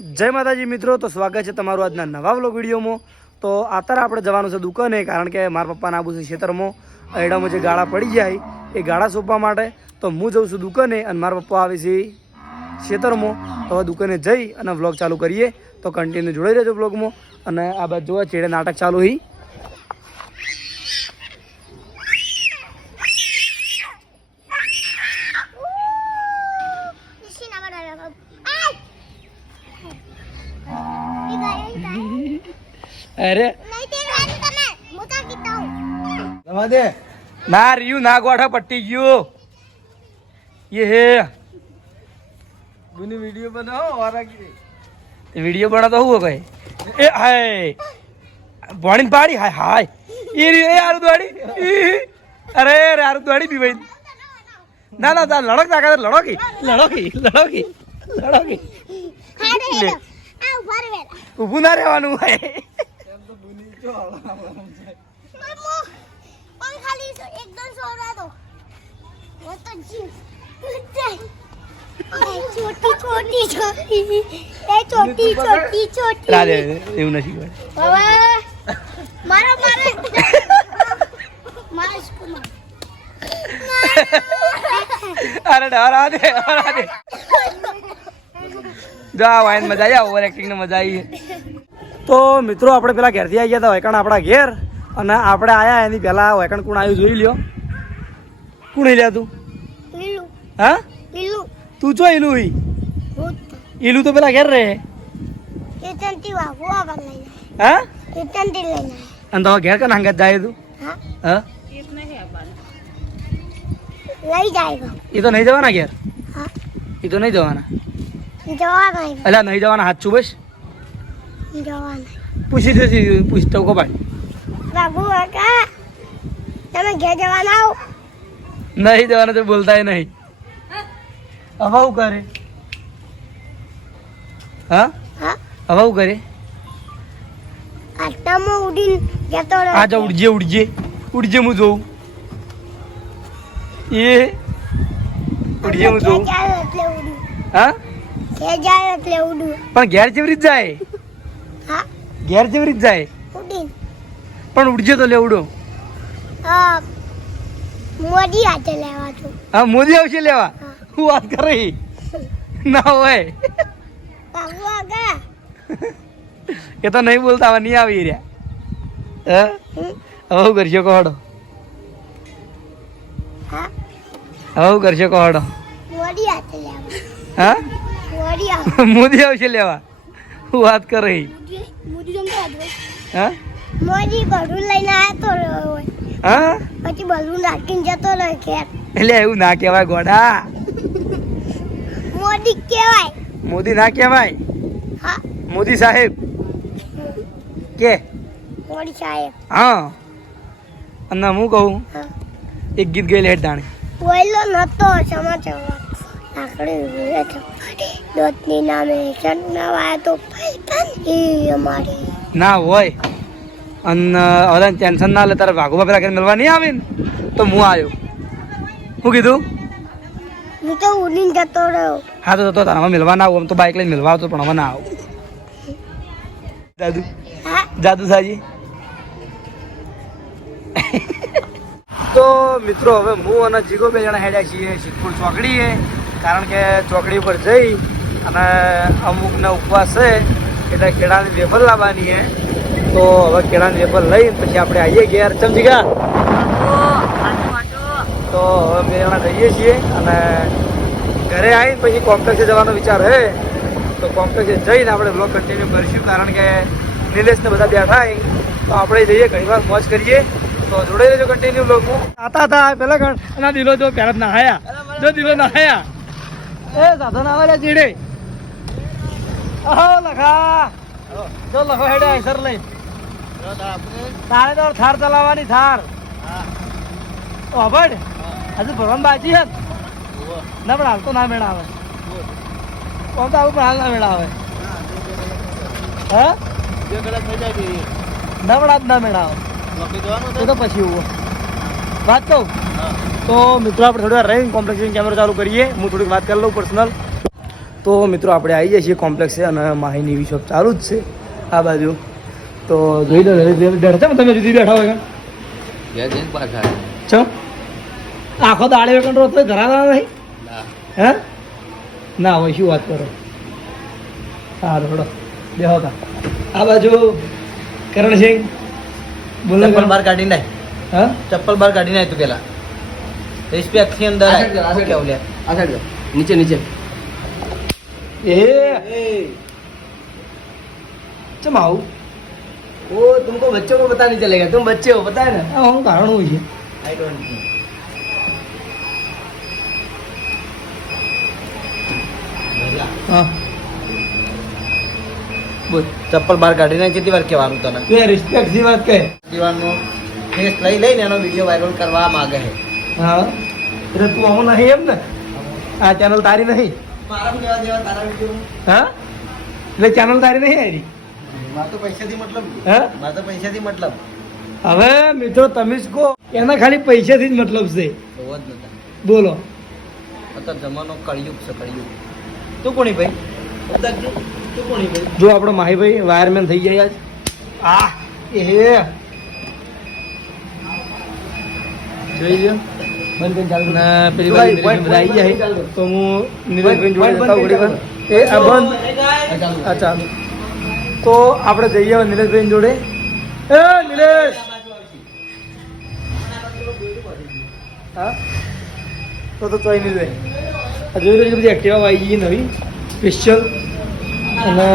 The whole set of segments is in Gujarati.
જય માતાજી મિત્રો, તો સ્વાગત છે તમારું આજના નવા વ્લોગ વિડીયોમાં. તો અત્યારે આપણે જવાનું છે દુકાને, કારણ કે મારા પપ્પાને આવું છે ખેતરમાં. એડામાં જે ગાળા પડી જાય, એ ગાળા સોંપવા માટે. તો હું જઉં છું દુકાને અને મારા પપ્પા આવે છે ખેતરમાં. તો હવે દુકાને જઈ અને વ્લોગ ચાલુ કરીએ. તો કન્ટિન્યુ જોડાઈ રહેજો વ્લોગમાં. અને આ બાજુ જોવા ચેડે નાટક ચાલુ હી. અરે. ના રહ્યું ના ગોઠા પટ્ટી ગયું. ये है બની વીડિયો બનાવો વારાગીરી વીડિયો બનાવતો હું કઈ? એ હાય. ભણીને પાડી હાય હાય. એ રી- એ આરું દોડી ઈ. અરે અરે આરું દોડી બી ભાઈ. ના ના તા લડક. ના રહેવાનું લડો તો દુની ચો આલામ છે મમ્મો પણ ખાલી એકદમ સોરા દો વો તો જીવ છોટી છોટી છોટી એ છોટી છોટી છોટી રાડે એવું નથી કરે હવે મારો મારે મારા સ્કૂલમાં અરે ડરા દે ડરા દે જા વાઈન મજા આવી ઓવર એક્ટિંગ ને મજા આવી. તો મિત્રો આપણે પેલા ઘેરથી આવી ગયા હતા વૈકણ આપણા ઘેર અને આપણે આયા એની પહેલાં વૈકણ કુણ આવ્યું જોઈ લ્યો. કુણ લ્યા તું? હા? તું જો ઈલું ઈ તો. પેલા ઘેર રે હા અને તો ઘેર કના હંગત જાય તું? હા. એ તો નહીં જવાના ઘેર? એ તો નહીં જવાના? અલ્યા નહીં જવાના હાથ ચૂબશ જવાના પૂછી દેજે પૂછતો કો ભાઈ બાબુ કાકા તમે ઘેર જવાના આવો. નહીં જવાના તો બોલતાય નહીં. હવે હું કરે? હા? હવે હું કરે? આટામાં ઉડીને જતો રહ્યો આજા ઉડજે ઉડજે. ઉડજે હું જોઉં. એ ઉડજે હું જોઉં. હા? ઘેર જાય એટલે ઉડું. પણ ઘેર જેવી રીતે જાય? હા. ઘેર જેવી રીત જાય? ઉડી પણ ઉડજે તો લેવડો. હા મોદી આજે લેવા છું. હા મોદી આવશે લેવા? હા. વાત કરી. ના હોય. બાબુ આગા એ તો નહીં બોલતા હવે નહીં આવી રહ્યા. હવે હું કરશો કહડો હા. હવે હું કરશો કહડો મોદી હાથે લેવા. હા? મોદી આવશે લેવા? હું વાત કરે. હા? મોદી બલૂન લઈને આવ્યો તો હા? પછી બલૂન રાખીને જતો રહ્યો એટલે એવું ના કહેવાય ગોડા. મોદી કહેવાય. મોદી ના કહેવાય? હા. મોદી સાહેબ? કે? મોદી સાહેબ. હા. અને હું કહું એક ગીત ગઈ લેટ દાણે બોલ્યો નતો સમાચાર લાકડી બેઠો દોતની નામે સન્નાવાય તો ભાઈ અમારી. ના હોય. અને હવે ટેન્શન ના લે તારે ભાગો પેલા ઘરે મળવા નહીં આવે ને તો હું આવ્યો શું કીધું? હું તો ઉડીને જતો રહ્યો. હા તો તો તારા મળવા ના આવું. તો બાઇક લઈને મળવા આવતો પણ હવે ના આવું. દાદુ હા. જાદુ સાજી. તો મિત્રો હવે હું અને જીગો બે જણા હેડ્યા છીએ સિદ્ધપુર ચોકડીએ. કારણ કે ચોકડી પર જઈ અને અમુકને ઉપવાસ છે, એટલે કેળાની વેફર લાવવાની છે. તો હવે કેળાની વેફર લઈ પછી આપણે આવીએ ઘેર. ગયા તો હવે બે જણા જઈએ છીએ અને ઘરે આવીને પછી કોમ્પ્લેક્સે જવાનો વિચાર છે. તો કોમ્પ્લેક્સે જઈને આપણે બ્લોગ કન્ટિન્યુ કરીશું, કારણ કે નિલેશને બધા બેઠા તો આપણે જઈએ, ઘણી વાર મોજ કરીએ. તો જોડાઈ રહેજો કન્ટિન્યુ બ્લોગમાં આતા હતા, પહેલાં એના દિલો જો પહેલાં જ જો દિલો નાહાયા. એ સાધન આવે ચીડે આહો લખા. જો લખો હેડે આઈસર લઈ. તારે તો થાર ચલાવવાની થાર. ઓ હજુ ભરવાન બાજી હે? ના પણ હાલ તો ના મેળા આવે કોણ તો આવું પણ હાલ ના મેળા આવે હે? ના પણ આજ ના મેળા આવે તો પછી એવું વાત કહું? તો મિત્રો આપણે થોડી વાર રહીને કોમ્પ્લેક્સ કેમેરો ચાલુ કરીએ. હું થોડીક વાત કરી લઉં પર્સનલ તો મિત્રો આપણે આવી જઈએ છીએ કોમ્પ્લેક્સ અને માહીની એવી શોપ ચાલુ જ છે. આ બાજુ. તો જોઈ લો બેઠા છે તમે જુદી બેઠા હોય ચમ? આખો દાડે વેકંડો તો ધરાતા નહીં? હે? ના હોય શું વાત કરો? સારું હડો. બેહો આ બાજુ કરણસિંહ બોલો ચપ્પલ બહાર કાઢી નાખ. હા? ચપ્પલ બહાર કાઢી નાખ તું પેલા. રિસ્પેક્ટ થી અંદર આય. શું કેવું લે નીચે નીચે એ ચમ આવું वो तुमको बच्चों को पता नहीं चलेगा तुम बच्चे हो पता है ना આ હું કારણ હોય છે આઈ ડોન્ટ નો હા બોલ ચપ્પલ બહાર કાઢી નાખ કેટલી વાર કહેવાનું તને તું રિસ્પેક્ટ થી વાત કહે જીવનનો ફેસ લઈ લઈને એનો વિડીયો વાયરલ કરવા માંગે છે હા. એટલે તું આવું નહીં એમ ને. આ ચેનલ તારી નહીં. મારા તારા હા? એટલે ચેનલ તારી નહીં આવી? મારે તો પૈસાથી મતલબ. હા? મારે તો પૈસાથી મતલબ. હવે મિત્રો તમે જ કહો એના ખાલી પૈસાથી જ મતલબ છે. બોલો. જમાનો કળિયુગ છે કળિયુગ. તું કોની ભાઈ? તું કોની ભાઈ? જો આપણો માહીભાઈ વાયરમેન થઈ જાય આજ આ? એ તો આપણે જઈએ હવે જોડે. એ નીરજ! હા? તો તો ચોઈ નીરજભાઈ. આ જોઈ રહ્યો બધી એક્ટિવા આવી ગઈ નવી. સ્પેશિયલ અને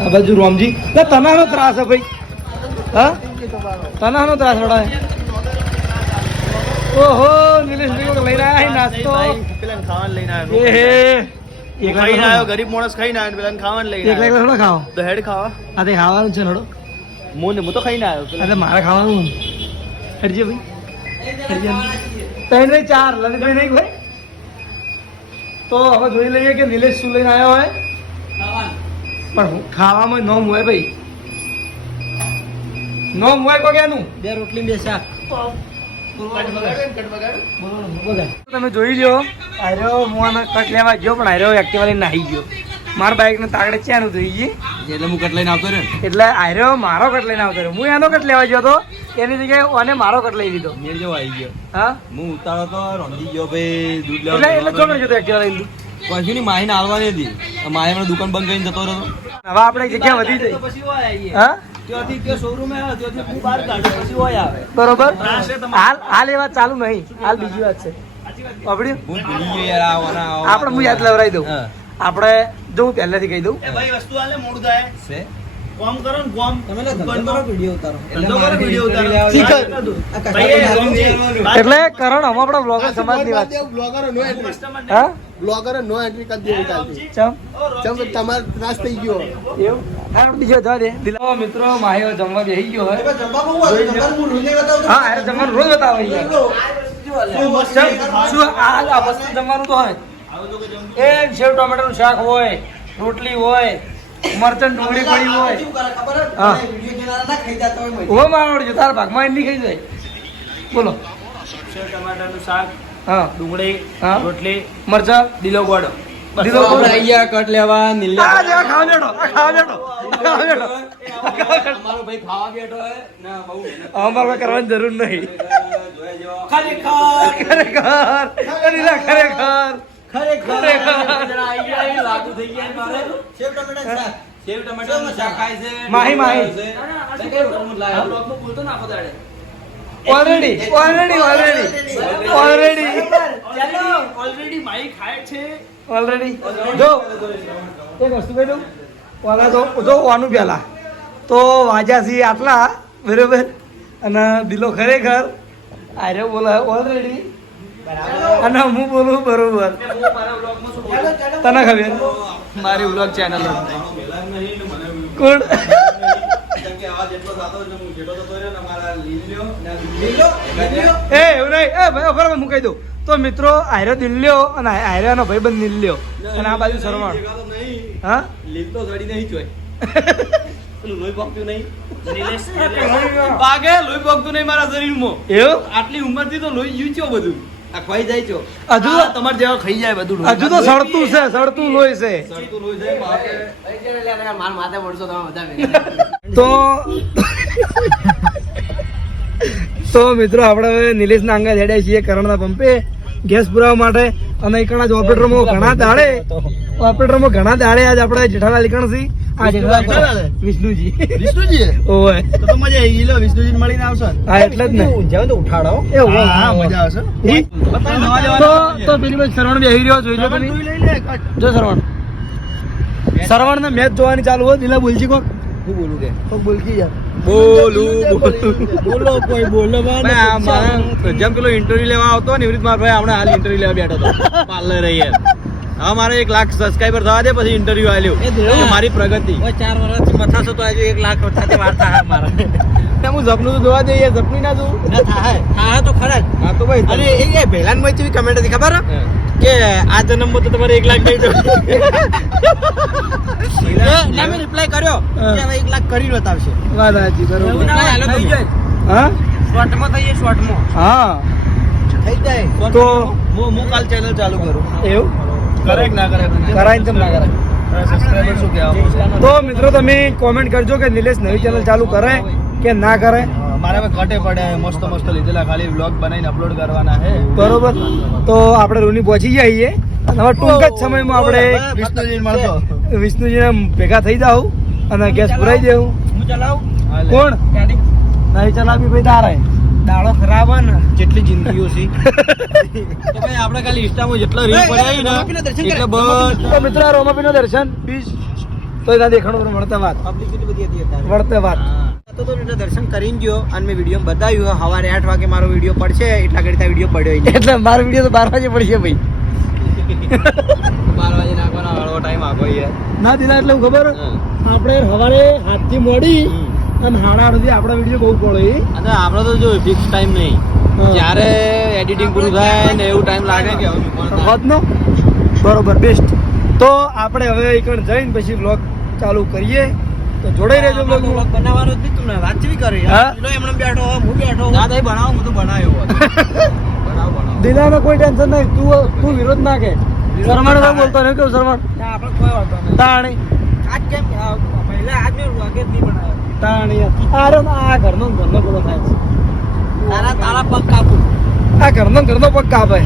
આ બાજુ રોમજી. તનાનો ત્રાસ છે ભાઈ. હા? તનાનો ત્રાસ વડાય ઓહો નિલેશભાઈ કોક લઈને આવ્યા છે નાસ્તો. પેલા ખાવાનું લઈને એકલા ખાઈને આવ્યો એકલા ગરીબ માણસ ખાઈને આવ્યો પેલા ખાવાનું લઈને એકલા આવ્યો થોડો ખાઓ. તો હેડ ખાવા. આ તે ખાવાનું છે નડો હું ને હું તો ખાઈને આવ્યો તો મારે ખાવાનું. હટજે ભાઈ. હટજે ત્રણ ને ચાર. લલિતભાઈ નહીં ભાઈ. તો હવે જોઈ લઈએ કે નિલેશ શું લઈને આવ્યો હોય. પણ ખાવામાં ન હોય ભાઈ. નોમ મોય કોઈ ક્યાંનું બે રોટલી બે શાક. તમે જોઈ લ્યો આર્યો હું આને કટ લેવા ગયો પણ આર્યો એક્ટિવા લઈને નાહી ગયો. મારા બાઇક ને તાગડે ચાનું થઈ ગઈ એટલે હું કટ લઈને આવતો રહ્યો એટલે આર્યો મારો કટ લઈને આવતો રહ્યો. હું એનો કટ લેવા ગયો હતો એની જગ્યાએ ઓને મારો કટ લઈ લીધો. મેળ જેવો આવી ગયો. હા? હું ઉતારો તો રોંધી ગયો ભાઈ દૂધ એટલે એટલે લેવા ચોકડ જતો એક્ટિવા લઈને. તું. કશું ની માહીને આવવાની હતી માહી મને દુકાન બંધ કરીને જતો રહ્યો હવે આપણે જગ્યા વધી જઈ. પછી હા? બરોબર? હાલ હાલ એ વાત ચાલુ નહીં. હાલ બીજી વાત છે. અબડ્યું? હું ભૂલી ગયો યાર આવાના આવા. આપણે હું યાદ લવરાઈ દઉં. આપણે જો હું પહેલેથી કહી દઉં. વસ્તુ મોડું થાય. છે? કોમ કરો ને કોમ તમે ધંધો કરો. કરો, ઉતારો. ધંધો કરો, વીડિયો ઉતારો. શીખર. ભાઈ, એ ગમજી. એટલે કરણ હમ આપણા બ્લોગર વાત. Customer ને- હા? બ્લોગર નો એન્ટ્રી કરી દેવી ચાલતી ચમ? ચમ તમારે ત્રાસ થઈ ગયો. એવું? હા બીજો જવા દે. દિલા મિત્રો માહીઓ જમવા ગયો હા જમવાનું રોજ બતાવે યાર શું આ આ વસ્તુ જમવાનું તો હોય? એ સેવ ટોમેટાનું શાક હોય રોટલી હોય મરચન ડુંગળી પડી હોય. હા. ઓ મારો જો તારા ભાગમાં એની ખાઈ જાય. બોલો. સેવ ટમાટરનું શાક હા. ડુંગળી હા. રોટલી મરચા લીલો ગોળો દીધો ગોડો. અહીંયા ગયા કટ લેવા નીલા આ જે ખાવા બેઠો આ ખાવા બેઠો અમારો ભાઈ ખાવા બેઠો હે ના બહુ અમારે કરવાની જરૂર નહીં. ખરેખર. ખરેખર. ખરેખર. ખરેખર. લાગુ થઈ ગયા મારે. સેવ ટમેટાનું શાક ખાય છે માહી, માહી. બોલતો? નાખો દાડે ઓલરેડી ઓલરેડી ઓલરેડી ઓલરેડી ચાલો ઓલરેડી માઈ ખાય છે. ઓલરેડી જો એક વસ્તુ કહી દઉં. ઓલા તો જો ઓનું પેલા તો વાજાસી આટલા બરોબર? અને દિલો ખરેખર. આરે બોલે ઓલરેડી અને હું બોલું બરોબર. તને ખબર? મારી વ્લોગ ચેનલ કોણ? એ એવું નહીં. એ ભાઈ બરાબર હું કહી દઉં. તો મિત્રો આયરો દિલ્લ્યો અને આયરાનો ભાઈબંધ નિલ્લ્યો અને આ બાજુ સરવાણ હા? લીલ તો જડી નહીં જોઈ લોહી પોકતું નહીં. ભાગે લોહી પોકતું નહીં મારા શરીરમાં. એવું? આટલી ઉંમરથી તો લોહી યુચ્યો બધું. આ જાય છો. હજુ આ જેવા ખાઈ જાય બધું હજુ તો સડતું છે સડતું લોહી છે. સડતું લોહી છે, માર. માથે પડશો તમે બધા તો તો મિત્રો આપણે હવે નિલેશના અંગા હેડ્યા છીએ કરણના પંપે. ગેસ પુરાવા માટે અને એકણા જ ઓપરેટરમાં ઘણા દાડે ઓપરેટરમાં ઘણા દાડે આજ આપણે જેઠાલાલ લીકણસી આ જેઠાલાલ વિષ્ણુજી. વિષ્ણુજી? ઓય તો તો મજા આવી ગઈ. લો વિષ્ણુજી મળીને આવશો. હા એટલે જ ને. જાવ તો ઉઠાડો. એ હા મજા આવશે? તો તો પેલી બાજુ શ્રવણ બેહી રહ્યો જોઈ લો તમે જો શ્રવણ. શ્રવણ ને મેચ જોવાની ચાલુ હોય દિલા બોલજી કોક? હું બોલું કે? કોક બોલકી યાર. બોલું બોલો કોઈ જેમ પેલો ઇન્ટરવ્યુ લેવા આવતો ને એવી રીતે ભાઈ હમણાં હાલ ઇન્ટરવ્યુ લેવા બેઠો હતો. પાર્લર રહી હવે મારે એક લાખ સબસ્ક્રાઈબર થવા દે પછી ઇન્ટરવ્યુ આવ્યો મારી પ્રગતિ. ચાર વર્ષથી મથા તો આજે એક લાખ સાથે વાર થાય મારા. હું સપનું તો જોવા દઈએ સપની ના જોઉં? હા. તો ખરા હા તો ભાઈ અરે એ ભેલાનમાં કેવી કમેન્ટ હતી ખબર. કે આ જન્મમાં તો તમારે એક લાખ થઈ ના મેં રિપ્લાય કર્યો. કે હવે એક લાખ કરી બતાવશે. વાત સાચી બરોબર. હાલો થઈ જાય. હા? શોર્ટમાં થઈએ શોર્ટમાં. હા. થઈ જાય. તો હું હું કાલ ચેનલ ચાલુ કરું. એવું? કરે કે ના કરે કરાય તેમ ના કરાય. તો મિત્રો તમે કોમેન્ટ કરજો કે નિલેશ નવી ચેનલ ચાલુ કરે કે ના કરે. મારે હવે કટે પડે મસ્ત મસ્ત લીધેલા ખાલી વ્લોગ બનાવીને અપલોડ કરવાના છે. બરોબર. તો આપણે રૂની પહોંચી જઈએ અને હવે ટૂંક જ સમયમાં આપણે વિષ્ણુજી મળતો. વિષ્ણુજીને ભેગા થઈ જાવ અને ગેસ પુરાઈ દેવું હું ચલાવું? કોણ? નહીં ચલાવી ભાઈ તારે દાડો ખરાબ ને. જેટલી જિંદગીઓ છે. તો ભાઈ આપણે ખાલી ઇન્સ્ટામાં જેટલો રીલ દર્શન ને. એટલે બસ. તો મિત્રો રોમાપીનો દર્શન. બીજ તો એના દેખાણું મળતા વાત. પબ્લિક કેટલી બધી હતી વળતે વાત. તો તો એટલે દર્શન કરીને ગયો અને મેં વીડિયો બતાવ્યું સવારે આઠ વાગે મારો વીડિયો પડશે એટલા કરતા વીડિયો પડ્યો એટલે મારો વીડિયો તો બાર વાગે પડશે ભાઈ. બાર વાગે નાખવાનો હળવો ટાઈમ આગો યાર ના દીધા એટલે હું ખબર? આપણે સવારે હાથથી મોડી અને હાડા સુધી આપણા વીડિયો બહુ પડે અને આપણો તો જો ફિક્સ ટાઈમ નહીં. જ્યારે એડિટિંગ પૂરું થાય ને એવું ટાઈમ લાગે કે હવે બરોબર બેસ્ટ તો આપણે હવે એક જઈને પછી વ્લોગ ચાલુ કરીએ. તો જોડાઈ રહેજો તો બ્લોગ બનાવવાનો જ નહીં તમને વાત બી કરી? હા? પેલો એમણે બેઠો હું બેઠો ના. એ બનાવો હું તો બનાવ્યો બનાવ દિલાનો કોઈ ટેન્શન નહીં. તું તું વિરોધ ના કે. શરમાણ તો બોલતો નહીં કેવું શરમાણ ના, આપણે કોઈ વાંધો નહીં. તાણી. આજ કેમ પહેલા આજ મેં વાગે નહીં બનાવ્યો. તાણી. આરે આ ઘરનો ઘરનો બોલો થાય છે. તારા તારા પગ કાપું. આ ઘરનો ઘરનો પગ કાપે.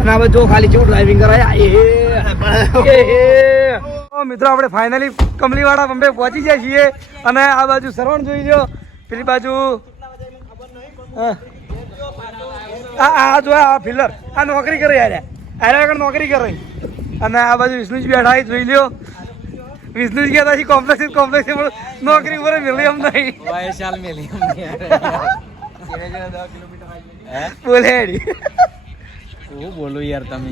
અને હવે જો ખાલી ચોટ ડ્રાઇવિંગ કરાય એ એ. તો મિત્રો આપણે ફાઇનલી કમલીવાડા બંબે પહોંચી જાય છીએ અને આ બાજુ સરવણ જોઈ લો પેલી બાજુ આ જો આ ફિલર આ નોકરી કરે યાર. આરે આગળ નોકરી કરે. અને આ બાજુ વિષ્ણુજી બેઠા જોઈ લ્યો. વિષ્ણુજી ગયા પછી કોમ્પ્લેક્સ કોમ્પ્લેક્સ નોકરી ઉપર મિલી એમ નહીં બોલે. હું બોલું યાર તમે?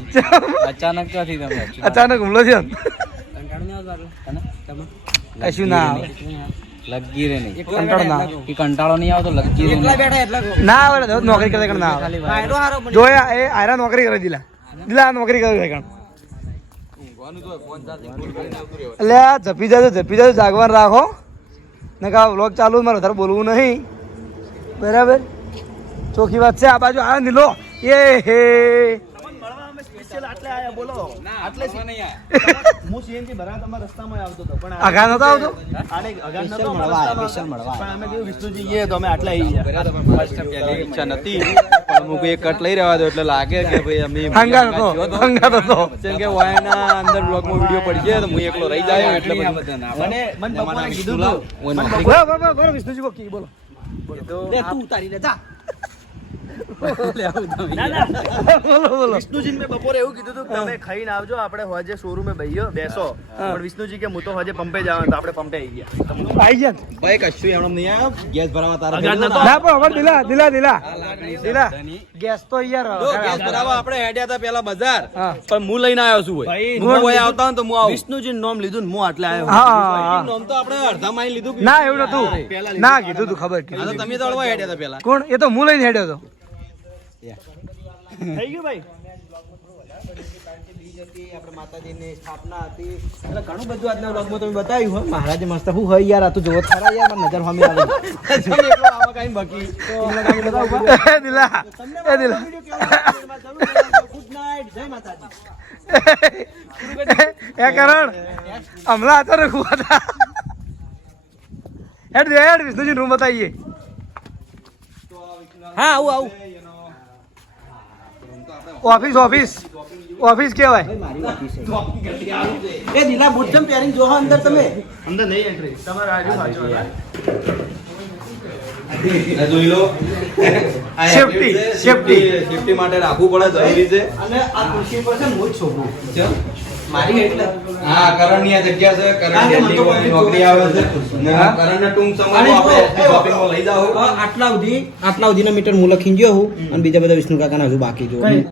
અચાનક ક્યાંથી તમે. અચાનક હુમલો છે ને. કશું ના લગી રે નહીં. કંટાળો ના એ કંટાળો નહીં આવતો લગી રે એકલા બેઠા એટલા કહું. ના આવે નોકરી કરે કણ ના આવે. જોયા એ આયરા નોકરી કરે દિલા. દિલા આ નોકરી કરે કણ એટલે આ જપી જાજો જપી જાજો જાગવાન રાખો. ને કા વ્લોગ ચાલુ મારે વધારે બોલવું નહીં. બરાબર? ચોખ્ખી વાત છે આ બાજુ આ નીલો. એ હે. હું સીએનજી ભરા તમારા રસ્તામાં આવતો હતો પણ આઘા નતો આવતો? આને અગાડ નતો મળવા આવ્યા, મળવા પણ અમે કીધું વિષ્ણુજી એ તો અમે આટલા આવી ગયા. ઈચ્છા નથી પણ હું કોઈ કટ લઈ રહેવા દો એટલે લાગે કે ભાઈ અમે હતો હતો. જેમ કે વાયના અંદર બ્લોગમાં વીડિયો પડી જાય તો હું એકલો રહી જાય એટલે મને મને બપોરે કીધું વિષ્ણુજી કો કી બોલો. તું ઉતારી લે જા. બોલો બોલો. વિષ્ણુજીને મેં બપોરે એવું કીધું હતું તમે ખાઈને આવજો આપણે હોજે શોરૂમે બહીયો બેસો. પણ વિષ્ણુજી કે હું તો હોજે પંપે જવાનું તો આપણે પંપે આવી ગયા. આઈ ગયા ભાઈ કશું એમણે નહીં આવ્યો ગેસ ભરાવા તારા ના પણ હવે દિલા દિલા દિલા. દિલા. ગેસ તો યાર ગેસ ભરાવા આપણે હેડ્યા હતા પેલા બજાર પણ હું લઈને આવ્યો છું ભાઈ હું ભાઈ આવતા તો હું આવું. વિષ્ણુજી નામ લીધું ને હું આટલે આવ્યો હા, હા, હા. નામ તો આપણે અડધા માઇલ લીધું ના એવું નતું ના કીધું તું ખબર હા તમે તો અડવા હેડ્યા હતા પેલા. કોણ? એ તો હું લઈને હેડ્યો હતો. થઈ ગયું ભાઈ? માતાજીની સ્થાપના હતી એટલે ઘણું બધું આજના વ્લોગમાં તમે બતાવ્યું હોય. મહારાજે મસ્ત હું હોય યાર આ જોવો ખરા યાર નજર સામે આવે. તો વિષ્ણુજી રૂમ બતાવીએ. હા આવું આવું. Office office. ઓફિસ છે. એ દિલા બુટ કેમ પહેરીને જોહો અંદર તમે. અંદર નહીં એન્ટ્રી તમારે આજુ જોઈ લો. માટે રાખવું પડે જરૂરી છે. અને આ ખુરશી પર છે હું જ છોકરું. મારી એટલે. હા કરણની આ જગ્યા છે. કરણ કારણ કે મને તો દિલ્હીમાં બધું નોકરી આવે છે. ને ટૂંક સમયમાં આપણે શોપિંગમાં લઈ જાઓ. આટલા સુધી આટલા સુધીના મીટર હું લખીને ગયો હું અને બીજા બધા વિષ્ણુ કાકાના હજુ બાકી જો